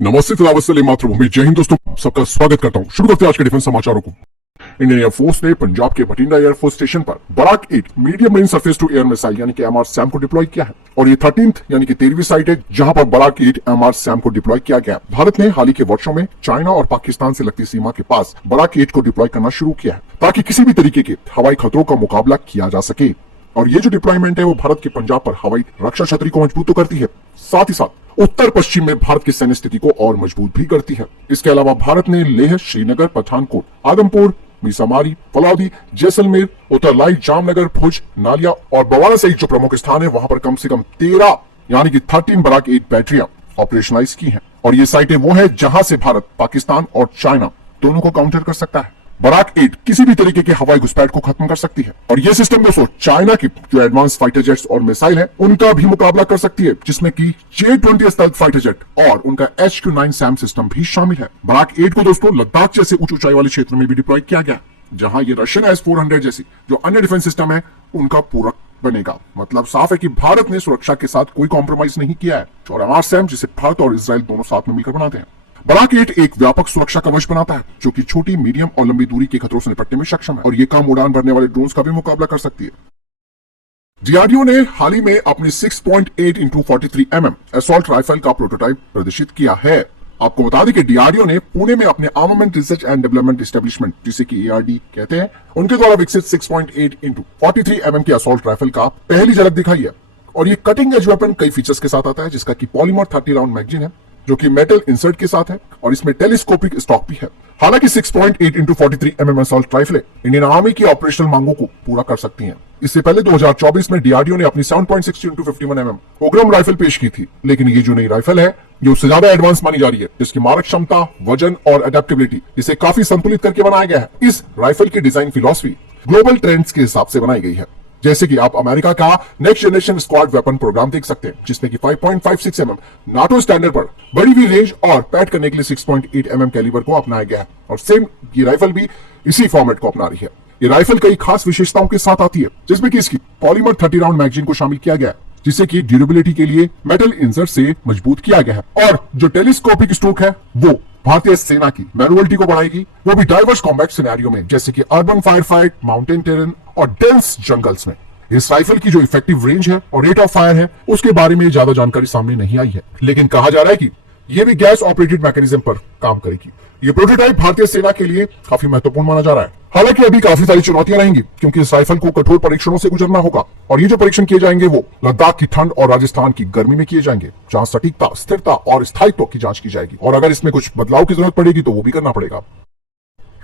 नमस्ते फिलहाल मातृभूमि जय हिंद दोस्तों, सबका स्वागत करता हूं। शुरू करते हैं आज के डिफेंस समाचारों को। इंडियन एयरफोर्स ने पंजाब के बठिंडा एयरफोर्स स्टेशन पर Barak 8 medium range surface to air missile यानी कि एमआर सैम को डिप्लॉय किया है और ये 13th यानी कि 13वीं साइट है जहां पर बराक 8 एमआर सैम को डिप्लॉय किया गया। भारत ने हाल ही के वर्षों में चाइना और पाकिस्तान से लगती सीमा के पास बराक 8 को डिप्लॉय करना शुरू किया है ताकि किसी भी तरीके के हवाई खतरों का मुकाबला किया जा सके। और ये जो डिप्लॉयमेंट है वो भारत के पंजाब पर हवाई रक्षा छतरी को मजबूत तो करती है, साथ ही साथ उत्तर पश्चिम में भारत की सैन्य स्थिति को और मजबूत भी करती है। इसके अलावा भारत ने लेह, श्रीनगर, पठानकोट, आदमपुर, मीसामारी, फलौदी, जैसलमेर, उत्तरलाई, जामनगर, भुज, नालिया और बवाना सहित जो प्रमुख स्थान है वहां पर कम से कम 13 यानी कि 13 बराक 8 बैटरियां ऑपरेशनलाइज की हैं। और ये साइटें वो है जहां से भारत पाकिस्तान और चाइना दोनों को काउंटर कर सकता है। बराक 8 किसी भी तरीके के हवाई घुसपैठ को खत्म कर सकती है और ये सिस्टम दोस्तों चाइना की जो एडवांस फाइटर जेट्स और मिसाइल है उनका भी मुकाबला कर सकती है, जिसमें कि J-20 स्टेल्थ फाइटर जेट और उनका HQ-9 सैम सिस्टम भी शामिल है। बराक 8 को दोस्तों लद्दाख जैसे उच्च ऊंचाई वाले क्षेत्र में भी डिप्लॉय किया गया, जहां ये रशियन S-400 जैसी जो अन्य डिफेंस सिस्टम है उनका पूरक बनेगा। मतलब साफ है कि भारत ने सुरक्षा के साथ कोई कॉम्प्रोमाइज नहीं किया है और एमआर सैम जिसे भारत और इजराइल दोनों साथ में मिलकर बनाते हैं। बराक 8 एक व्यापक सुरक्षा कवच बनाता है जो कि छोटी, मीडियम और लंबी दूरी के खतरों से निपटने में सक्षम है और ये कम उड़ान भरने वाले ड्रोन्स का भी मुकाबला कर सकती है। डीआरडीओ ने हाल ही में अपनी 6.8 x 43 mm असॉल्ट राइफल का प्रोटोटाइप प्रदर्शित किया है। आपको बता दें कि डीआरडीओ ने पुणे में अपने armament research and development establishment जिसे कि ARD कहते हैं उनके द्वारा विकसित 6.8 x 43 mm की असॉल्ट राइफल का पहली झलक दिखाई है। और ये कटिंग एज वेपन कई फीचर्स के साथ आता है, जिसका कि पॉलीमर 30 राउंड मैगजीन है जो कि मेटल इंसर्ट के साथ है और इसमें टेलीस्कोपिक स्टॉक भी है। हालांकि 6.8 x 43 mm असॉल्ट राइफलें इंडियन आर्मी की ऑपरेशनल मांगों को पूरा कर सकती हैं। इससे पहले 2024 में डीआरडीओ ने अपनी 7.62 x 51 mm उग्रम राइफल पेश की थी, लेकिन ये जो नई राइफल है ये उससे ज्यादा एडवांस मानी जा रही है, जिसकी मारक क्षमता, वजन और अडेप्टेबिलिटी इसे काफी संतुलित करके बनाया गया है। इस राइफल की डिजाइन फिलॉसफी ग्लोबल ट्रेंड्स के हिसाब से बनाई गई है, जैसे कि आप अमेरिका का next generation squad weapon programme देख सकते हैं, जिसमें कि 5.56 mm नाटो स्टैंडर्ड पर बड़ी हुई रेंज और पैड करने के लिए 6.8 mm कैलिबर को अपनाया गया है और सेम ये राइफल भी इसी फॉर्मेट को अपना रही है। ये राइफल कई खास विशेषताओं के साथ आती है, जिसमें कि इसकी पॉलीमर 30 राउंड मैगजीन को शामिल किया गया है, जिसे कि ड्यूरेबिलिटी के लिए मेटल इंसर्ट से मजबूत किया गया है। और जो टेलीस्कोपिक स्ट्रोक है वो भारतीय सेना की मैनुअलिटी को बढ़ाएगी, वो भी डाइवर्स कॉम्बैट सिनेरियो में, जैसे कि urban fire fight, mountain terrain और डेंस जंगल्स में। इस राइफल की जो इफेक्टिव रेंज है और रेट ऑफ फायर है उसके बारे में ज्यादा जानकारी सामने नहीं आई है, लेकिन कहा जा रहा है कि यह भी गैस ऑपरेटेड मैकेनिज्म पर काम करेगी। ये प्रोटोटाइप भारतीय सेना के लिए काफी महत्वपूर्ण माना जा रहा है। हालांकि अभी काफी सारी चुनौतियां रहेंगी क्योंकि इस राइफल को कठोर परीक्षणों से गुजरना होगा और ये जो परीक्षण किए जाएंगे वो लद्दाख की ठंड और राजस्थान की गर्मी में किए जाएंगे, जहां सटीकता, स्थिरता और स्थायित्व की जांच की जाएगी और अगर इसमें कुछ बदलाव की जरूरत पड़ेगी तो वो भी करना पड़ेगा।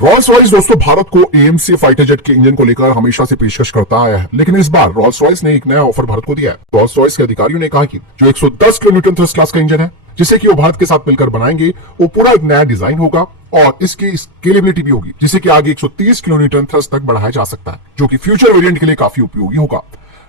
रॉल्स रॉयस दोस्तों भारत को AMC फाइटर जेट के इंजन को लेकर हमेशा से पेशकश करता आया है, लेकिन इस बार रॉल्स रॉयस ने एक नया ऑफर भारत को दिया है। रॉल्स रॉयस के अधिकारियों ने कहा कि जो 110 किलोन्यूटन थ्रस्ट क्लास का इंजन है जिसे कि वो भारत के साथ मिलकर बनाएंगे, वो पूरा एक नया डिजाइन होगा और इसकी स्केलेबिलिटी भी होगी, जिसे कि आगे 130 किलोन्यूटन थ्रस्ट तक बढ़ाया जा सकता है, जो कि फ्यूचर वेरिएंट के लिए काफी उपयोगी होगा।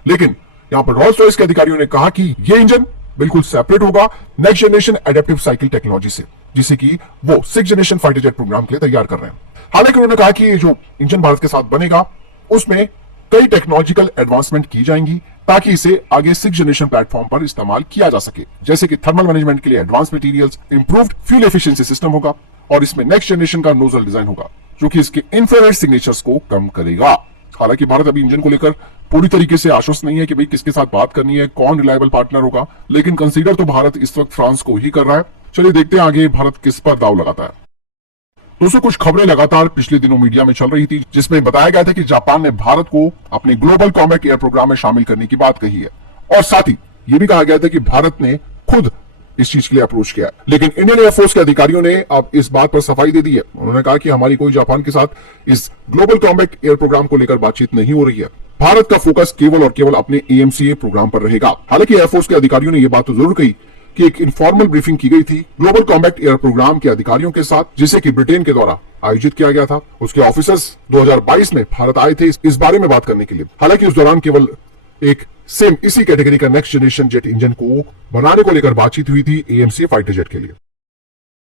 लेकिन यहाँ पर रॉल्स रॉयस के अधिकारियों ने कहा कि ये इंजन बिल्कुल सेपरेट होगा next generation adaptive cycle technology से, जिसे कि वो 6th generation fighter jet programme के लिए तैयार कर रहे हैं। हालांकि उन्होंने कहा कि जो इंजन भारत के साथ बनेगा उसमें कई टेक्नोलॉजिकल एडवांसमेंट की जाएंगी ताकि इसे आगे 6th जनरेशन प्लेटफॉर्म पर इस्तेमाल किया जा सके, जैसे कि थर्मल मैनेजमेंट के लिए advance materials, improved fuel efficiency system होगा और इसमें नेक्स्ट जनरेशन का नोजल डिजाइन होगा जो कि इसके इंफ्रारेड सिग्नेचर्स को कम करेगा। हालांकि भारत अभी इंजन को लेकर पूरी तरीके से आश्वस्त नहीं है कि भाई किसके साथ बात करनी है, कौन रिलायबल पार्टनर होगा, लेकिन कंसीडर तो भारत इस वक्त फ्रांस को ही कर रहा है। चलिए देखते हैं आगे भारत किस पर दाव लगाता है। दोस्तों कुछ खबरें लगातार पिछले दिनों मीडिया में चल रही थी, जिसमें बताया गया था कि जापान ने भारत को अपने ग्लोबल कॉम्बैट एयर प्रोग्राम में शामिल करने की बात कही है और साथ ही यह भी कहा गया था कि भारत ने खुद इस चीज के लिए अप्रोच किया है। लेकिन इंडियन एयरफोर्स के अधिकारियों ने अब इस बात पर सफाई दे दी है। उन्होंने कहा कि हमारी कोई जापान के साथ इस ग्लोबल कॉम्बैट एयर प्रोग्राम को लेकर बातचीत नहीं हो रही है। भारत का फोकस केवल और केवल अपने AMCA प्रोग्राम पर रहेगा। हालांकि एयरफोर्स के अधिकारियों ने यह बात तो जरूर कही कि एक इनफॉर्मल ब्रीफिंग की गई थी ग्लोबल कॉम्बैट एयर प्रोग्राम के अधिकारियों के साथ, जिसे कि ब्रिटेन के द्वारा आयोजित किया गया था। उसके ऑफिसर्स 2022 में भारत आए थे इस बारे में बात करने के लिए। हालांकि उस दौरान केवल एक सेम इसी कैटेगरी का नेक्स्ट जनरेशन जेट इंजन को बनाने को लेकर बातचीत हुई थी AMC फाइटर जेट के लिए।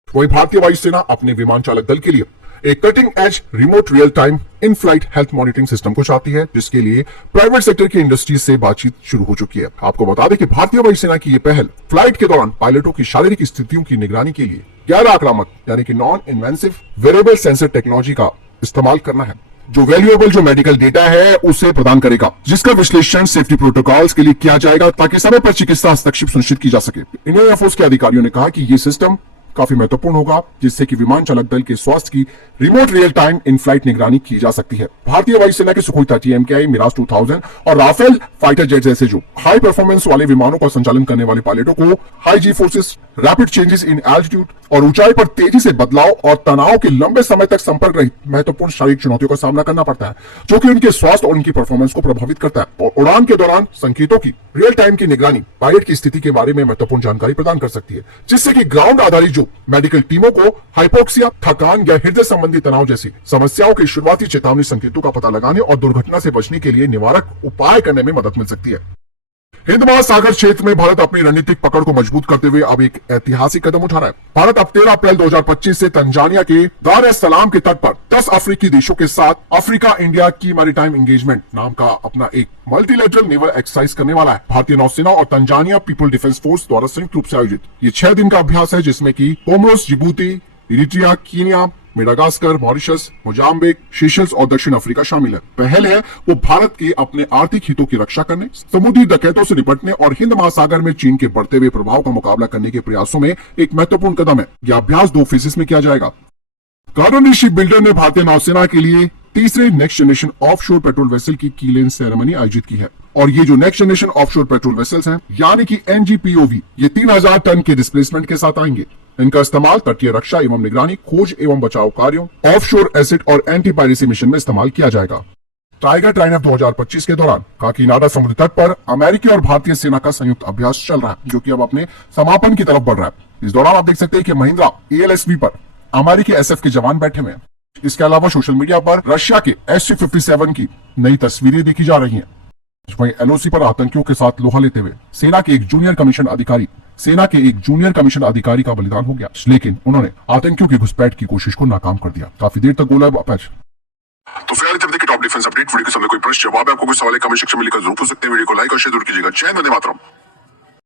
वहीं भारतीय वायुसेना अपने विमान चालक दल के लिए एक cutting edge remote real time in flight health monitoring system को चाहती है, जिसके लिए प्राइवेट सेक्टर की इंडस्ट्री से बातचीत शुरू हो चुकी है। आपको बता दें कि भारतीय वायुसेना की ये पहल फ्लाइट के दौरान पायलटों की शारीरिक स्थितियों की निगरानी के लिए गैर आक्रामक यानी कि non invasive variable sensor technology का इस्तेमाल करना है, जो वैल्यूएबल जो मेडिकल डेटा है उसे प्रदान करेगा, जिसका विश्लेषण सेफ्टी प्रोटोकॉल्स के लिए किया जाएगा ताकि समय पर चिकित्सा हस्तक्षेप सुनिश्चित की जा सके। इंडियन एयरफोर्स के अधिकारियों ने कहा कि यह सिस्टम काफी महत्वपूर्ण होगा, जिससे कि विमान चालक दल के स्वास्थ्य की remote real time in flight निगरानी की जा सकती है। भारतीय वायुसेना के सुखोई 30 MKI, मिराज 2000 और राफेल फाइटर जेट जैसे जो हाई परफॉर्मेंस वाले विमानों का संचालन करने वाले पायलटों को high G forces, rapid changes in altitude और ऊंचाई पर तेजी से बदलाव और तनाव के लंबे समय तक संपर्क रहित महत्वपूर्ण शारीरिक चुनौतियों का सामना करना पड़ता है, जो कि उनके स्वास्थ्य और उनकी परफॉर्मेंस को प्रभावित करता है। और उड़ान के दौरान संकेतों की रियल टाइम की निगरानी पायलट की स्थिति के बारे में महत्वपूर्ण जानकारी प्रदान कर सकती है, जिससे कि ग्राउंड आधारित जो मेडिकल टीमों को हाइपोक्सिया, थकान या हृदय संबंधी तनाव जैसी समस्याओं के शुरुआती चेतावनी संकेतों का पता लगाने और दुर्घटना से बचने के लिए निवारक उपाय करने में मदद मिल सकती है। हिंद महासागर क्षेत्र में भारत अपनी रणनीतिक पकड़ को मजबूत करते हुए अब एक ऐतिहासिक कदम उठा रहा है। भारत अब 13 अप्रैल 2025 से तंजानिया के दार एस सलाम के तट पर 10 अफ्रीकी देशों के साथ अफ्रीका इंडिया की मैरीटाइम एंगेजमेंट नाम का अपना एक मल्टीलेटरल नेवल एक्सरसाइज करने वाला है। भारतीय नौसेना और तंजानिया पीपल डिफेंस फोर्स द्वारा संयुक्त रूप से आयोजित ये 6 दिन का अभ्यास है, जिसमें की Comoros, Djibouti, Eritrea, Kenya, Madagascar, Mauritius, Mozambique, Seychelles और दक्षिण अफ्रीका शामिल है। पहल है वो भारत के अपने आर्थिक हितों की रक्षा करने, समुद्री डकैतों से निपटने और हिंद महासागर में चीन के बढ़ते हुए प्रभाव का मुकाबला करने के प्रयासों में एक महत्वपूर्ण कदम है। यह अभ्यास 2 फेजेस में किया जाएगा। कार्डोनी शिप बिल्डर ने भारतीय नौसेना के लिए तीसरे next generation offshore patrol vessel की कीलेन सेरेमनी आयोजित की है। और ये जो next generation offshore patrol vessels हैं, यानी कि NGPOV, ये 3000 टन के डिस्प्लेसमेंट के साथ आएंगे। इनका इस्तेमाल तटीय रक्षा एवं निगरानी, खोज एवं बचाव कार्यों, ऑफशोर एसिड और एंटी पायरेसी मिशन में इस्तेमाल किया जाएगा। टाइगर ट्राइनफ 2025 के दौरान काकीनाडा समुद्री तट पर अमेरिकी और भारतीय सेना का संयुक्त अभ्यास चल रहा है, जो कि अब अपने समापन की तरफ बढ़ रहा है। इस दौरान आप देख सकते हैं कि महिंद्रा ALSV पर अमेरिकी SF के जवान बैठे हुए हैं। इसके अलावा सोशल मीडिया पर रशिया के SU-57 की नई तस्वीरें देखी जा रही हैं। वहीं LOC पर आतंकियों के साथ लोहा लेते हुए सेना के एक जूनियर कमीशन अधिकारी का बलिदान हो गया, लेकिन उन्होंने आतंकियों की घुसपैठ की कोशिश को नाकाम कर दिया। काफी देर तक गोला अटैच। तो फिलहाल जब देखिए टॉप डिफेंस अपडेट वीडियो के सामने कोई प्रश्न जवाब है, आपको कोई सवाल है कमेंट सेक्शन में लिखकर जरूर पूछ सकते हैं। वीडियो को लाइक और शेयर जरूर कीजिएगा। जय हिंद, वंदे मातरम।